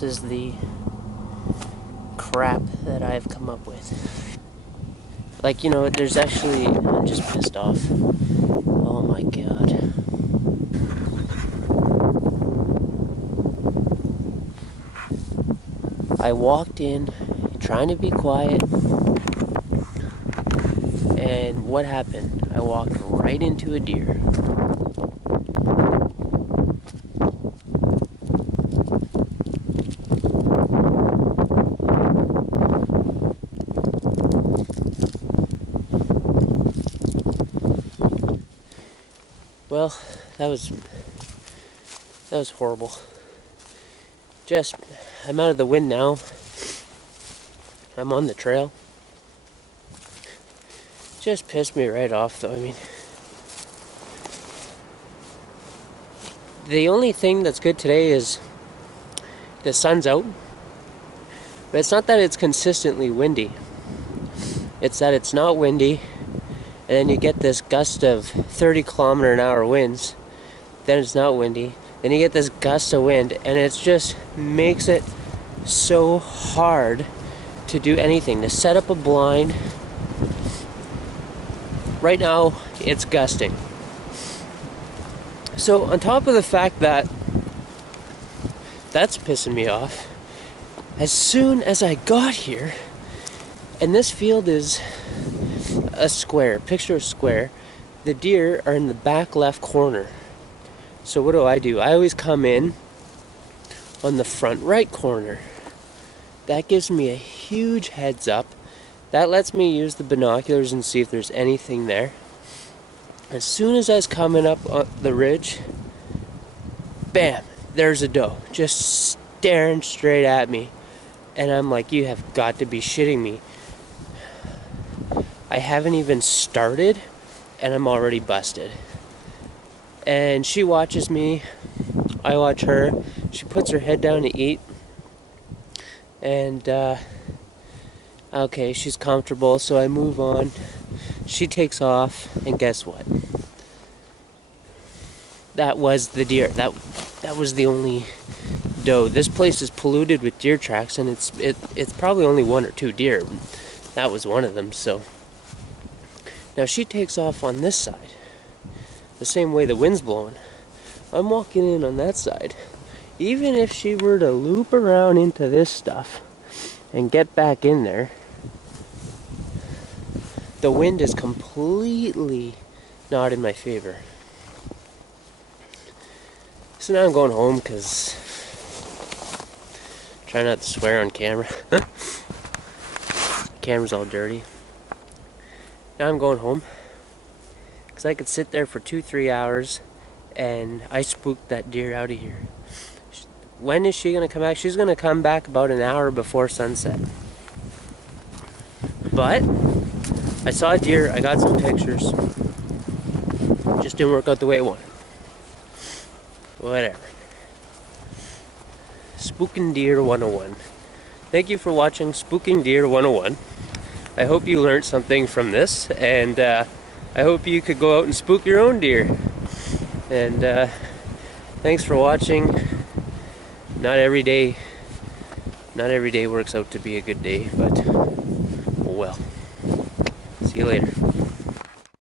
this is the crap that I've come up with. Like, you know, there's actually, I'm just pissed off. Oh my god. I walked in trying to be quiet, and what happened? I walked right into a deer. Well, that was horrible. Just, I'm out of the wind now. I'm on the trail. Just pissed me right off, though. I mean, the only thing that's good today is the sun's out. But it's not that it's consistently windy. It's that it's not windy, and then you get this gust of 30-kilometer-an-hour winds. Then it's not windy. Then you get this gust of wind, and it just makes it so hard to do anything. To set up a blind. Right now, it's gusting. So on top of the fact that that's pissing me off, as soon as I got here, and this field is a square, picture a square, the deer are in the back left corner. So what do? I always come in on the front right corner. That gives me a huge heads up. That lets me use the binoculars and see if there's anything there. As soon as I was coming up on the ridge, bam, there's a doe, just staring straight at me. And I'm like, you have got to be shitting me. I haven't even started, and I'm already busted. And she watches me, I watch her, she puts her head down to eat, and okay, she's comfortable, so I move on. She takes off, and guess what? That was the deer. That was the only doe. This place is polluted with deer tracks, and it's probably only one or two deer. That was one of them. So now she takes off on this side, the same way the wind's blowing. I'm walking in on that side. Even if she were to loop around into this stuff and get back in there, the wind is completely not in my favor. So now I'm going home because try not to swear on camera. Camera's all dirty. Now I'm going home because I could sit there for 2-3 hours and I spooked that deer out of here. When is she going to come back? She's going to come back about an hour before sunset. But I saw a deer, I got some pictures. Just didn't work out the way I wanted. Whatever. Spooking Deer 101. Thank you for watching Spooking Deer 101. I hope you learned something from this, and I hope you could go out and spook your own deer. And thanks for watching. Not every day works out to be a good day, but oh well. See you later.